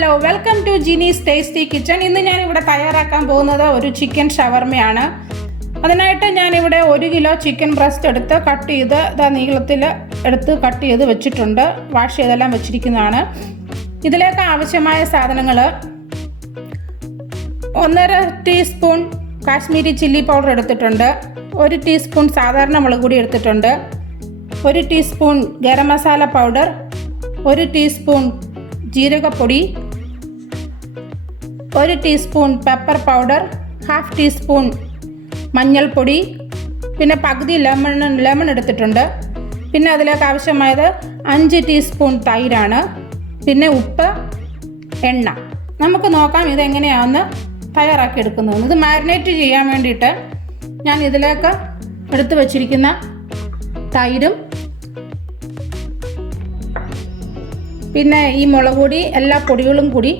Hello, welcome to Jini's tasty kitchen. ഇന്ന് ഞാനിവിടെ തയ്യാറാക്കാൻ പോകുന്നത് ഒരു ചിക്കൻ ഷവർമയാണ്. അതിനായിട്ട് ഞാനിവിടെ 1 കിലോ ചിക്കൻ ബ്രസ്റ്റ് എടുത്ത് കട്ട് ചെയ്ത് നീളത്തിൽ എടുത്ത് കട്ട് ചെയ്ത് വെച്ചിട്ടുണ്ട്. വാഷ് ചെയ്തെല്ലാം വെച്ചിരിക്കുന്നതാണ്. ഇതിലേക്ക് ആവശ്യമായ സാധനങ്ങൾ: 1.5 ടീസ്പൂൺ കാശ്മീരി ചില്ലി പൗഡർ എടുത്തിട്ടുണ്ട്, 1 ടീസ്പൂൺ സാധാരണ മുളക് പൊടി എടുത്തിട്ടുണ്ട്, 1 teaspoon garam masala powder, 1 teaspoon ജീരകപ്പൊടി, 1 ടീസ്പൂൺ പെപ്പർ പൗഡർ, 1/2 ടീസ്പൂൺ മഞ്ഞൾപ്പൊടി, പിന്നെ പകുതി ലെമൺ എടുത്തിട്ടുണ്ട്. പിന്നെ അതിലേക്ക് ആവശ്യമായത് 5 ടീസ്പൂൺ തൈരാണ്. പിന്നെ ഉപ്പ്, എണ്ണ. നമുക്ക് നോക്കാം ഇതെങ്ങനെയാണെന്ന് തയ്യാറാക്കി എടുക്കുന്നത്. ഇത് മാരിനേറ്റ് ചെയ്യാൻ വേണ്ടിയിട്ട് ഞാൻ ഇതിലേക്ക് എടുത്തു വച്ചിരിക്കുന്ന തൈരും പിന്നെ ഈ മുളക് പൊടി എല്ലാ പൊടികളും കൂടി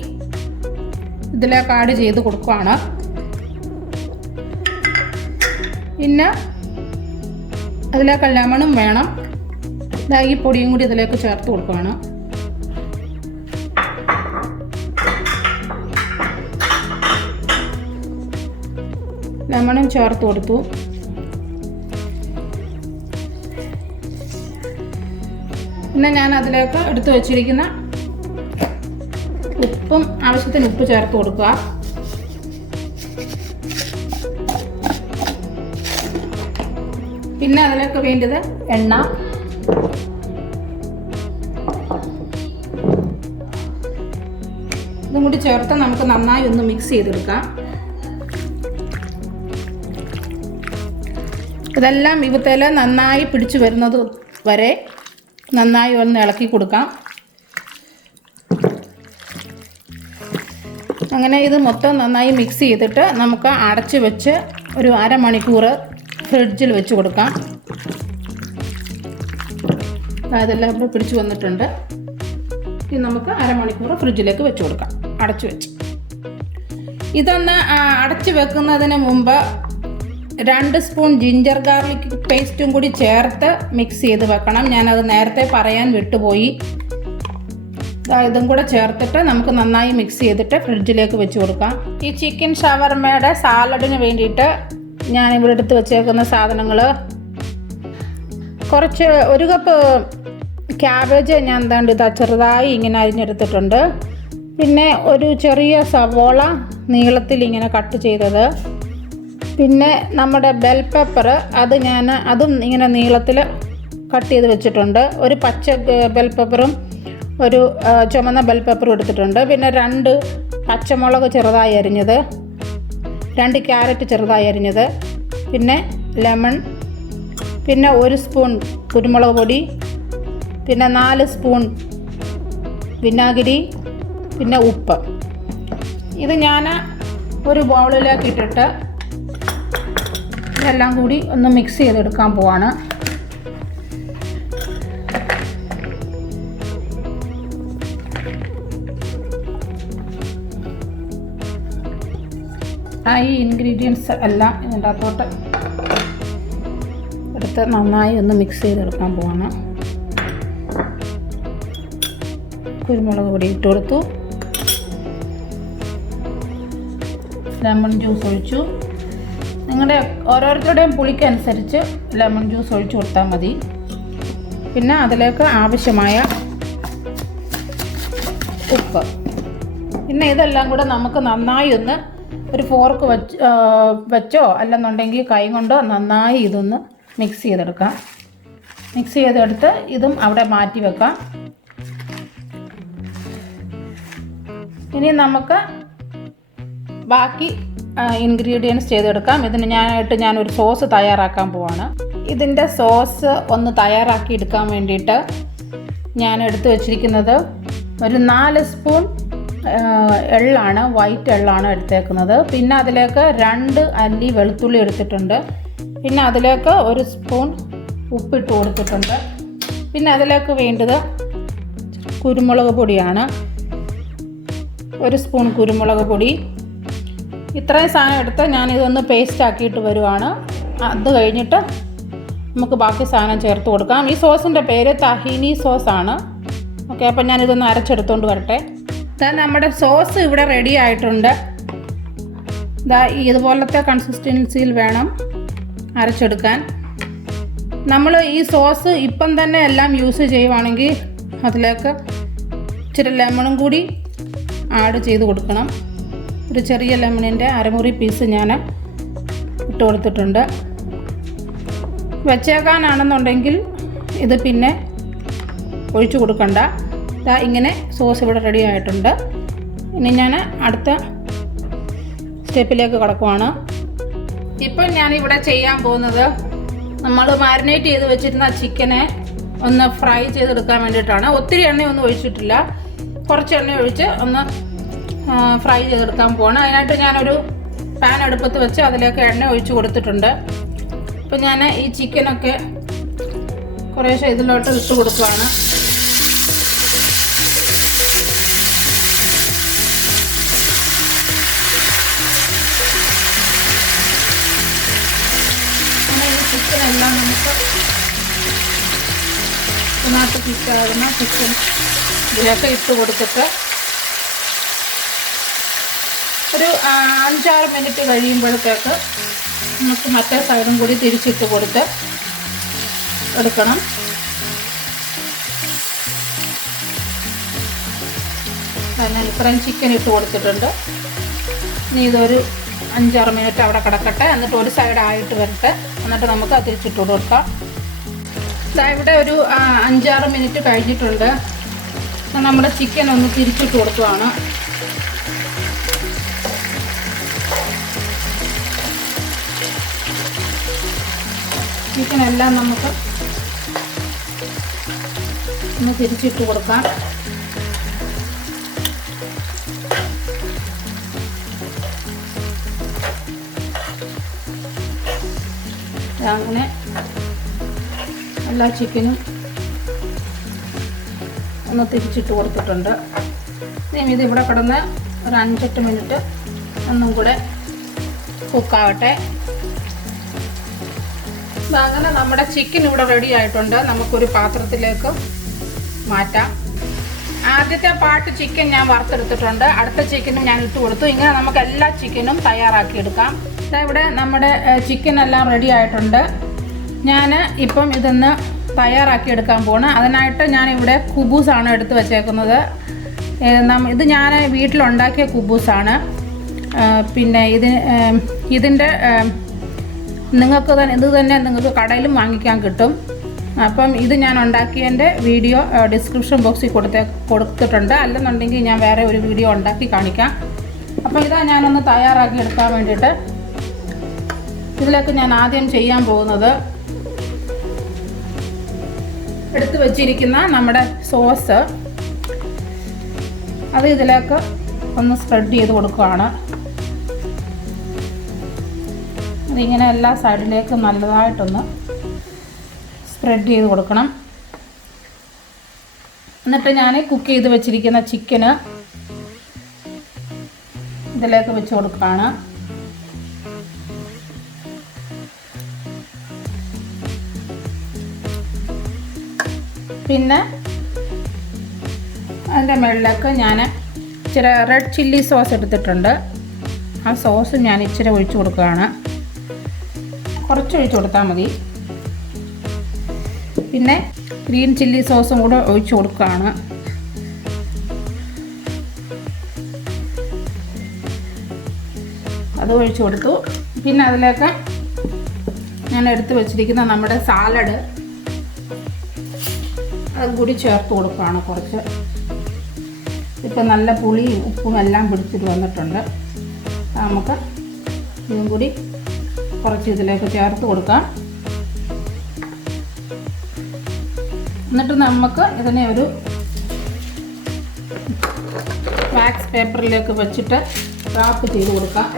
ഇതിലേക്ക് ആഡ് ചെയ്ത് കൊടുക്കുകയാണ്. പിന്നെ അതിലേക്ക് ലെമണും വേണം. ഈ പൊടിയും കൂടി ഇതിലേക്ക് ചേർത്ത് കൊടുക്കുകയാണ്. ലെമണും ചേർത്ത് കൊടുത്തു. പിന്നെ ഞാൻ അതിലേക്ക് എടുത്ത് വെച്ചിരിക്കുന്ന ഉപ്പും ആവശ്യത്തിന് ഉപ്പ് ചേർത്ത് കൊടുക്കുക. പിന്നെ അതിലേക്ക് വേണ്ടത് എണ്ണ. ഇതും കൂടി ചേർത്ത് നമുക്ക് നന്നായി ഒന്ന് മിക്സ് ചെയ്തെടുക്കാം. ഇതെല്ലാം ഇവത്തേൽ നന്നായി പിടിച്ചു വരുന്നത് വരെ നന്നായി ഒന്ന് ഇളക്കി കൊടുക്കാം. അങ്ങനെ ഇത് മൊത്തം നന്നായി മിക്സ് ചെയ്തിട്ട് നമുക്ക് അടച്ച് വെച്ച് ഒരു അരമണിക്കൂർ ഫ്രിഡ്ജിൽ വെച്ച് കൊടുക്കാം. അതെല്ലാം ഇപ്പോൾ പിടിച്ചു വന്നിട്ടുണ്ട്. ഇത് നമുക്ക് അരമണിക്കൂർ ഫ്രിഡ്ജിലേക്ക് വെച്ച് കൊടുക്കാം, അടച്ചു വെച്ച്. ഇതൊന്ന് അടച്ച് വെക്കുന്നതിന് മുമ്പ് 2 സ്പൂൺ ജിഞ്ചർ ഗാർലിക് പേസ്റ്റും കൂടി ചേർത്ത് മിക്സ് ചെയ്ത് വെക്കണം. ഞാനത് നേരത്തെ പറയാൻ വിട്ടുപോയി. ഇതും കൂടെ ചേർത്തിട്ട് നമുക്ക് നന്നായി മിക്സ് ചെയ്തിട്ട് ഫ്രിഡ്ജിലേക്ക് വെച്ച് കൊടുക്കാം. ഈ ചിക്കൻ ഷവർമയുടെ സാലഡിന് വേണ്ടിയിട്ട് ഞാനിവിടെ എടുത്ത് വെച്ചേക്കുന്ന സാധനങ്ങൾ: കുറച്ച് 1 കപ്പ് ക്യാബേജ് ഞാൻ ഇതാ ചെറുതായി ഇങ്ങനെ അരിഞ്ഞെടുത്തിട്ടുണ്ട്. പിന്നെ ഒരു ചെറിയ സവോള നീളത്തിൽ ഇങ്ങനെ കട്ട് ചെയ്തത്, പിന്നെ നമ്മുടെ ബെൽ പെപ്പർ അതും ഇങ്ങനെ നീളത്തിൽ കട്ട് ചെയ്ത് വെച്ചിട്ടുണ്ട്. ഒരു പച്ച ബെൽ പെപ്പറും ഒരു ചുമന്ന ബെൽ പെപ്പറും എടുത്തിട്ടുണ്ട്. പിന്നെ 2 പച്ചമുളക് ചെറുതായി അരിഞ്ഞത്, 2 ക്യാരറ്റ് ചെറുതായി അരിഞ്ഞത്, പിന്നെ ലെമൺ, പിന്നെ 1 സ്പൂൺ കുരുമുളക് പൊടി, പിന്നെ 4 സ്പൂൺ വിനാഗിരി, പിന്നെ ഉപ്പ്. ഇത് ഞാൻ ഒരു ബൗളിലേക്ക് ഇട്ടിട്ട് ഇതെല്ലാം കൂടി ഒന്ന് മിക്സ് ചെയ്തെടുക്കാൻ പോവാണ്. ഈ ഇൻഗ്രീഡിയൻസ് എല്ലാം ഇതിൻ്റെ അകത്തോട്ട് എടുത്ത് നന്നായി ഒന്ന് മിക്സ് ചെയ്തെടുക്കാൻ പോവാണ്. കുരുമുളക് പൊടി ഇട്ട് കൊടുത്തു, ലെമൺ ജ്യൂസ് ഒഴിച്ചു. നിങ്ങളുടെ ഓരോരുത്തരുടെയും പുളിക്കനുസരിച്ച് ലെമൺ ജ്യൂസ് ഒഴിച്ചു കൊടുത്താൽ മതി. പിന്നെ അതിലേക്ക് ആവശ്യമായ ഉപ്പ്. പിന്നെ ഇതെല്ലാം കൂടെ നമുക്ക് നന്നായി ഒന്ന് ഒരു ഫോർക്ക് വെച്ചോ അല്ലെന്നുണ്ടെങ്കിൽ കൈ കൊണ്ടോ നന്നായി ഇതൊന്ന് മിക്സ് ചെയ്തെടുക്കാം. മിക്സ് ചെയ്തെടുത്ത് ഇതും അവിടെ മാറ്റി വെക്കാം. ഇനി നമുക്ക് ബാക്കി ഇൻഗ്രീഡിയൻസ് ചെയ്തെടുക്കാം. ഇതിന് ഞാനൊരു സോസ് തയ്യാറാക്കാൻ പോവാണ്. ഇതിൻ്റെ സോസ് ഒന്ന് തയ്യാറാക്കി എടുക്കാൻ വേണ്ടിയിട്ട് ഞാൻ എടുത്തു വച്ചിരിക്കുന്നത് ഒരു 4 സ്പൂൺ എള്ളാണ്, വൈറ്റ് എള്ളാണ് എടുത്തേക്കുന്നത്. പിന്നെ അതിലേക്ക് 2 അല്ലി വെളുത്തുള്ളി എടുത്തിട്ടുണ്ട്. പിന്നെ അതിലേക്ക് 1 സ്പൂൺ ഉപ്പിട്ട് കൊടുത്തിട്ടുണ്ട്. പിന്നെ അതിലേക്ക് വേണ്ടത് കുരുമുളക് പൊടിയാണ്, 1 സ്പൂൺ കുരുമുളക് പൊടി. ഇത്രയും സാധനം എടുത്ത് ഞാനിതൊന്ന് പേസ്റ്റ് ആക്കിയിട്ട് വരുവാണ്. അത് കഴിഞ്ഞിട്ട് നമുക്ക് ബാക്കി സാധനം ചേർത്ത് കൊടുക്കാം. ഈ സോസിൻ്റെ പേര് തഹീനി സോസാണ്. ഓക്കെ, അപ്പം ഞാനിതൊന്ന് അരച്ചെടുത്തുകൊണ്ട് വരട്ടെ. നമ്മുടെ സോസ് ഇവിടെ റെഡി ആയിട്ടുണ്ട്. ഇതുപോലത്തെ കൺസിസ്റ്റൻസിയിൽ വേണം അരച്ചെടുക്കാൻ. നമ്മൾ ഈ സോസ് ഇപ്പം തന്നെ എല്ലാം യൂസ് ചെയ്യുവാണെങ്കിൽ അതിലേക്ക് ഇച്ചിരി ലെമണും കൂടി ആഡ് ചെയ്ത് കൊടുക്കണം. ഒരു ചെറിയ ലെമണിൻ്റെ അരമുറി പീസ് ഞാൻ ഇട്ട് കൊടുത്തിട്ടുണ്ട്. വെച്ചേക്കാനാണെന്നുണ്ടെങ്കിൽ ഇത് പിന്നെ ഒഴിച്ചു കൊടുക്കണ്ട. ഇങ്ങനെ സോസ് ഇവിടെ റെഡി ആയിട്ടുണ്ട്. ഇനി ഞാൻ അടുത്ത സ്റ്റെപ്പിലേക്ക് കടക്കുവാണ്. ഇപ്പം ഞാനിവിടെ ചെയ്യാൻ പോകുന്നത് നമ്മൾ മാരിനേറ്റ് ചെയ്ത് വെച്ചിരുന്ന ചിക്കനെ ഒന്ന് ഫ്രൈ ചെയ്തെടുക്കാൻ വേണ്ടിയിട്ടാണ്. ഒത്തിരി എണ്ണയൊന്നും ഒഴിച്ചിട്ടില്ല, കുറച്ച് എണ്ണ ഒഴിച്ച് ഒന്ന് ഫ്രൈ ചെയ്തെടുക്കാൻ പോവാണ്. അതിനായിട്ട് ഞാനൊരു പാൻ അടുപ്പത്ത് വെച്ച് അതിലേക്ക് എണ്ണ ഒഴിച്ച് കൊടുത്തിട്ടുണ്ട്. അപ്പം ഞാൻ ഈ ചിക്കനൊക്കെ കുറേശ്ശെ ഇതിലോട്ട് ഇട്ട് കൊടുക്കുകയാണ്. ചിക്കനെല്ലാം നമുക്ക് ഇതിനകത്ത് ഫിറ്റാകുന്ന ചിക്കൻ ഇതിലൊക്കെ ഇട്ട് കൊടുത്തിട്ട് ഒരു 5-6 മിനിറ്റ് കഴിയുമ്പോഴത്തേക്ക് നമുക്ക് മറ്റേ സൈഡും കൂടി തിരിച്ചിട്ട് കൊടുത്ത് എടുക്കണം. ഞാൻ ഇത്രയും ചിക്കൻ ഇട്ട് കൊടുത്തിട്ടുണ്ട്. ഇനി ഇതൊരു 5-6 മിനിറ്റ് അവിടെ കിടക്കട്ടെ. എന്നിട്ട് ഒരു സൈഡായിട്ട് വരട്ടെ. എന്നിട്ട് നമുക്ക് അത് തിരിച്ചിട്ട് കൊടുക്കാം. ഇവിടെ ഒരു 5-6 മിനിറ്റ് കഴിഞ്ഞിട്ടുണ്ട്. നമ്മുടെ ചിക്കൻ ഒന്ന് തിരിച്ചിട്ട് കൊടുക്കുകയാണ്. ചിക്കനെല്ലാം നമുക്ക് ഒന്ന് തിരിച്ചിട്ട് കൊടുക്കാം. അങ്ങനെ എല്ലാ ചിക്കനും ഒന്ന് തിരിച്ചിട്ട് കൊടുത്തിട്ടുണ്ട്. ഇനി ഇതിവിടെ കിടന്ന് ഒരു 5-8 മിനിറ്റ് ഒന്നും കൂടെ കുക്കാവട്ടെ. അങ്ങനെ നമ്മുടെ ചിക്കൻ ഇവിടെ റെഡി ആയിട്ടുണ്ട്. നമുക്കൊരു പാത്രത്തിലേക്ക് മാറ്റാം. ആദ്യത്തെ പാർട്ട് ചിക്കൻ ഞാൻ വറുത്തെടുത്തിട്ടുണ്ട്. അടുത്ത ചിക്കനും ഞാൻ ഇട്ട് കൊടുത്തു. ഇങ്ങനെ നമുക്ക് എല്ലാ ചിക്കനും തയ്യാറാക്കിയെടുക്കാം. ഇവിടെ നമ്മുടെ ചിക്കൻ എല്ലാം റെഡി ആയിട്ടുണ്ട്. ഞാൻ ഇപ്പം ഇതൊന്ന് തയ്യാറാക്കിയെടുക്കാൻ പോവാണ്. അതിനായിട്ട് ഞാനിവിടെ കുബൂസാണ് എടുത്ത് വെച്ചേക്കുന്നത്. ഇത് ഞാൻ വീട്ടിലുണ്ടാക്കിയ കുബൂസാണ്. പിന്നെ ഇതിൻ്റെ ഇത് തന്നെ നിങ്ങൾക്ക് കടയിലും വാങ്ങിക്കാൻ കിട്ടും. അപ്പം ഇത് ഞാൻ ഉണ്ടാക്കിയതിൻ്റെ വീഡിയോ ഡിസ്ക്രിപ്ഷൻ ബോക്സിൽ കൊടുത്തിട്ടുണ്ട്. അല്ലെന്നുണ്ടെങ്കിൽ ഞാൻ വേറെ ഒരു വീഡിയോ ഉണ്ടാക്കി കാണിക്കാം. അപ്പോൾ ഇതാ ഞാനൊന്ന് തയ്യാറാക്കി എടുക്കാൻ വേണ്ടിയിട്ട് ഇതിലേക്ക് ഞാൻ ആദ്യം ചെയ്യാൻ പോകുന്നത് എടുത്തു വച്ചിരിക്കുന്ന നമ്മുടെ സോസ് അത് ഇതിലേക്ക് ഒന്ന് സ്പ്രെഡ് ചെയ്ത് കൊടുക്കുകയാണ്. അതിങ്ങനെ എല്ലാ സൈഡിലേക്കും നല്ലതായിട്ടൊന്ന് സ്പ്രെഡ് ചെയ്ത് കൊടുക്കണം. എന്നിട്ട് ഞാൻ കുക്ക് ചെയ്ത് വെച്ചിരിക്കുന്ന ചിക്കന് ഇതിലേക്ക് വെച്ച് കൊടുക്കുകയാണ്. പിന്നെ അതിൻ്റെ മുകളിലേക്ക് ഞാൻ ഇച്ചിരി റെഡ് ചില്ലി സോസ് എടുത്തിട്ടുണ്ട്. ആ സോസ് ഞാൻ ഇച്ചിരി ഒഴിച്ച് കൊടുക്കുകയാണ്. കുറച്ച് ഒഴിച്ച് കൊടുത്താൽ മതി. പിന്നെ ഗ്രീൻ ചില്ലി സോസും കൂടെ ഒഴിച്ച് കൊടുക്കുകയാണ്. അത് ഒഴിച്ച് കൊടുത്തു. പിന്നെ അതിലേക്ക് ഞാൻ എടുത്ത് വെച്ചിരിക്കുന്ന നമ്മുടെ സാലഡ് അതും കൂടി ചേർത്ത് കൊടുക്കുകയാണ്. കുറച്ച് ഇപ്പം നല്ല പുളിയും ഉപ്പും എല്ലാം പിടിച്ചിട്ട് വന്നിട്ടുണ്ട്. നമുക്ക് ഇതും കൂടി കുറച്ച് ഇതിലേക്ക് ചേർത്ത് കൊടുക്കാം. എന്നിട്ട് നമുക്ക് ഇതിനെ ഒരു വാക്സ് പേപ്പറിലേക്ക് വെച്ചിട്ട് റാപ്പ് ചെയ്ത് കൊടുക്കാം.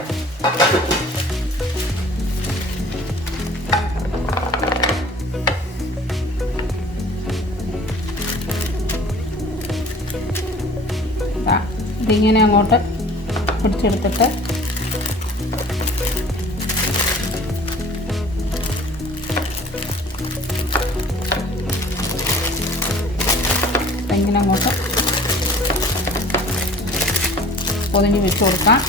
ഇതിങ്ങനെ അങ്ങോട്ട് പിടിച്ചെടുത്തിട്ട് ഇങ്ങനെ അങ്ങോട്ട് പൊതിഞ്ഞ് വെച്ച് കൊടുക്കാം.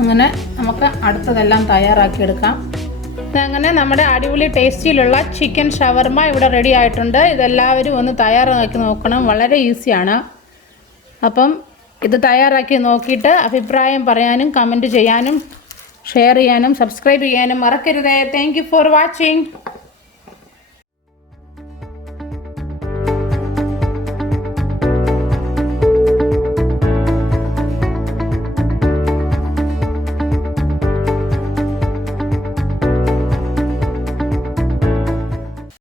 അങ്ങനെ നമുക്ക് അടുത്തതെല്ലാം തയ്യാറാക്കിയെടുക്കാം. അങ്ങനെ നമ്മുടെ അടിപൊളി ടേസ്റ്റിയിലുള്ള ചിക്കൻ ഷവർമ ഇവിടെ റെഡി ആയിട്ടുണ്ട്. ഇതെല്ലാവരും ഒന്ന് തയ്യാറാക്കി നോക്കണം, വളരെ ഈസിയാണ്. അപ്പം ഇത് തയ്യാറാക്കി നോക്കിയിട്ട് അഭിപ്രായം പറയാനും കമൻറ്റ് ചെയ്യാനും ഷെയർ ചെയ്യാനും സബ്സ്ക്രൈബ് ചെയ്യാനും മറക്കരുതേ. Thank you for watching.